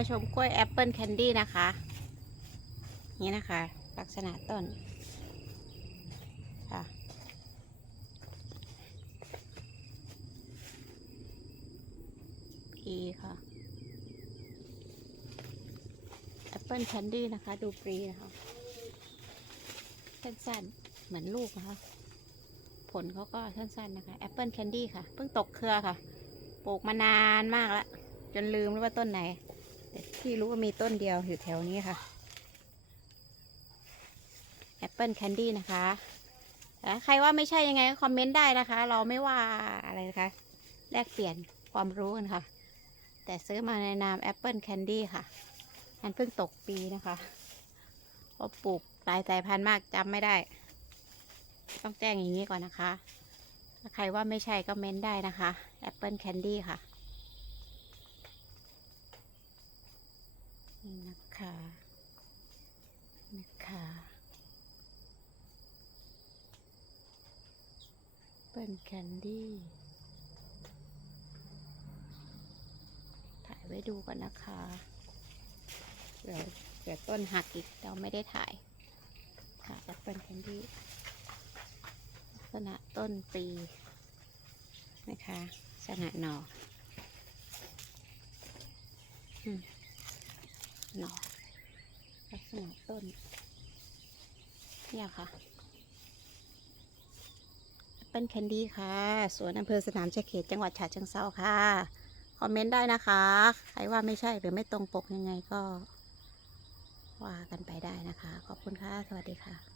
าชมกล้วยแอปเปิลแคนดี้นะคะ นี่นะคะ ลักษณะต้นค่ะปีค่ะแอปเปิลแคนดี้นะคะ ดูปรีนะคะ สั้นๆ เหมือนลูกนะคะ ผลเขาก็สั้นๆนะคะแอปเปิลแคนดี้ค่ะ เพิ่งตกเครือค่ะ ปลูกมานานมากแล้วจนลืมแล้ว่าต้นไหน ที่รู้ว่ามีต้นเดียวอยู่แถวนี้ค่ะแอปเปิลแคนดี้นะคะใครว่าไม่ใช่ยังไงก็คอมเมนต์ได้นะคะ เราไม่ว่าอะไรนะคะ แลกเปลี่ยนความรู้กันค่ะ แต่ซื้อมาในนามแอปเปิลแคนดี้ค่ะมันเพิ่งตกปีนะคะเพราะปลูกหลายสายพันธุ์มากจำไม่ได้ ต้องแจ้งอย่างนี้ก่อนนะคะ ใครว่าไม่ใช่ก็เม้นได้นะคะแอปเปิลแคนดี้ค่ะ นี่นะคะนะคะ เปิลแคนดี้ ถ่ายไว้ดูก่อนนะคะเดี๋ยวเดี๋ยวต้นหักอีกเราไม่ได้ถ่าย ค่ะแอปเปิลแคนดี้ลักษณะต้นปีนะคะลักษณะหน่อหน่อลักษณะต้น เนี่ยค่ะ เป็นแคนดี้ค่ะ สวนอำเภอสนามชัยเขตจังหวัดฉะเชิงเทราค่ะ คอมเมนต์ได้นะคะ ใครว่าไม่ใช่หรือไม่ตรงปกยังไงก็ ว่ากันไปได้นะคะ ขอบคุณค่ะ สวัสดีค่ะ